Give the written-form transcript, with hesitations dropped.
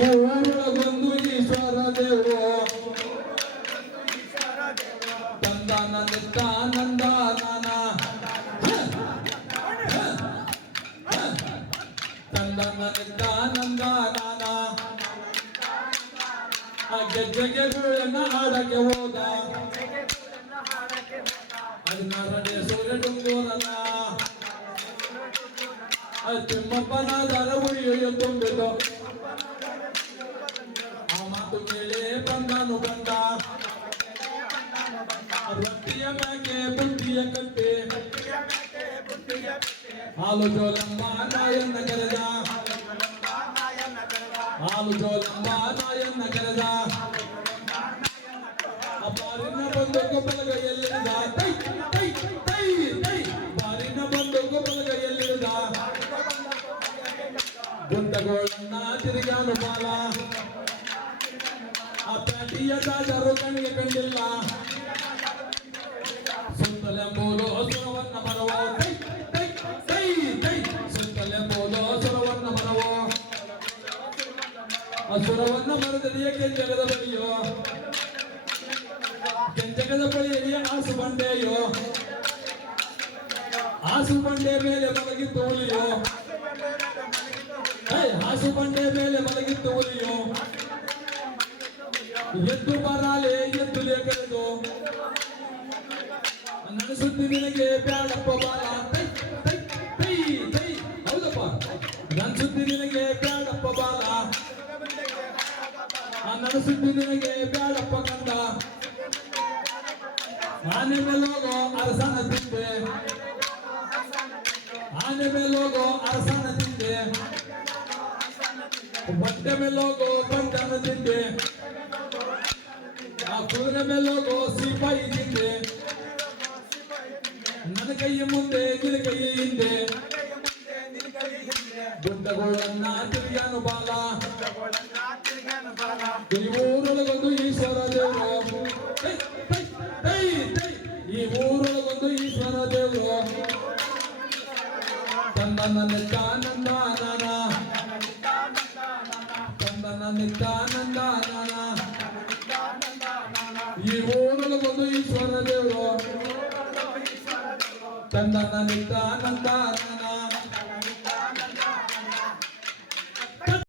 ಊರೊಳಗೊಂದು ಈಶ್ವರ ದೇವರು ತಂದಾನ ನಿತ್ತಾನಂದ ನಾನ ತಂದಾನ ನಿತ್ತಾನಂದ ನಾನ ಗೆಜ್ಜೆಗೆಗಳನ್ನ ಹಾಡಕ್ಕೆ ಹೋದ ಹದಿನಾರನೇ ಸೂರ್ಯ ಡುಂಗೂರನ ತಿಮ್ಮಪ್ಪನ ದರ ಉಳಿಯು ತುಂಬಿತು ಆ ಮಾತು ಕೇಳಿ ಬಂದನು ಬಂದ ರೊಟ್ಟಿಯ ಮ್ಯಾಗೆ ಬುಟ್ಟಿಯ ಕಟ್ಟಿ ಹಾಲು ಜೋಲಮ್ಮ ನಾಯನ್ನ ಕರೆದ ಹಾಲು ಜೋಲಮ್ಮ ನಾಯನ್ನ ಕರೆದ ಬಾರಿನ ಬಂದು ಬಲಗೈಯಲ್ಲಿರುದ ತೈ ತೈ ತೈ ತೈ ಬಾರಿನ ಬಂದು ಬಲಗೈಯಲ್ಲಿರುದ ಗುಂಡಗೋಳನ್ನ ತಿರುಗಾನು ಬಾಲ ಆ ಪ್ಯಾಟಿಯ ದಾಟರು ಕಣ್ಣಿಗೆ ಕಂಡಿಲ್ಲ ಸುತ್ತಲೆಂಬುದು ಸುರವನ್ನ ಮರವೋ ತೈ ತೈ ತೈ ತೈ ಸುತ್ತಲೆಂಬುದು ಸುರವನ್ನ ಮರವೋ ಆ ಸುರವನ್ನ ಮರದಲ್ಲಿಯ ಕೆಂಜಗದ ಬಳಿಯೋ ಕೆಂಜಗದ ಬಳಿಯಲ್ಲಿ ಆಸು ಬಂಡೆಯೋ ಆಸು ಬಂಡೆ ಮೇಲೆ ಮಲಗಿತ್ತು ಹುಲಿಯೋ ಆಸು ಬಂಡೆ ಮೇಲೆ ಮಲಗಿತ್ತು ಹುಲಿಯೋ ಎದ್ದು ಬರಾಲೆ ಎದ್ದುಲೆ ಕರೆದು ನನ್ನ ಸುದ್ದಿ ನಿನಗೆ ಬ್ಯಾಡಪ್ಪ ಬಾಲ ತೈ ತೈ ತೈ ತೈ ಹೌದಪ್ಪ ನನ್ನ ಸುದ್ದಿ ನಿನಗೆ ಬ್ಯಾಡಪ್ಪ ಬಾಲ ನನ್ನ ಸುದ್ದಿ ನಿನಗೆ ಬ್ಯಾಡಪ್ಪ ಕಂದ ಆನೆ ಮೇಲೋಗೋ ಅರಸನ ತಿಂದೆ ಆನೆ ಮೇಲೋಗೋ ಅರಸನ ತಿಂದೆ ಬಟ್ಟೆ ಮೇಲೋಗೋ ಬಂಟನ ತಿಂದೆ ಆ ಕುದುರೆ ಮೇಲೋಗೋ ಸಿಪಾಯಿ ತಿಂದೆ ನನ್ನ ಕೈಯ ಮುಂದೆ ನಿನ್ನ ಕೈಯ ಹಿಂದೆ ಗುಡ್ಡಗೋಳನ್ನ ತಿರುಗಾನು ಬಾಲ ಈ ಊರೊಳಗೊಂದು ಈಶ್ವರ ದೇವರು ಈ ಊರೊಳಗೊಂದು ಈಶ್ವರ ದೇವರು ತಂದನ ನಿತ್ತಾನಂದ ನಾನ ತಂದನ ನಿತ್ತಾನಂದ ನಾನ ಈ ಊರೊಳಗೊಂದು ಈಶ್ವರ ದೇವರು ತಂದನ ನಿತ್ತಾನಂದ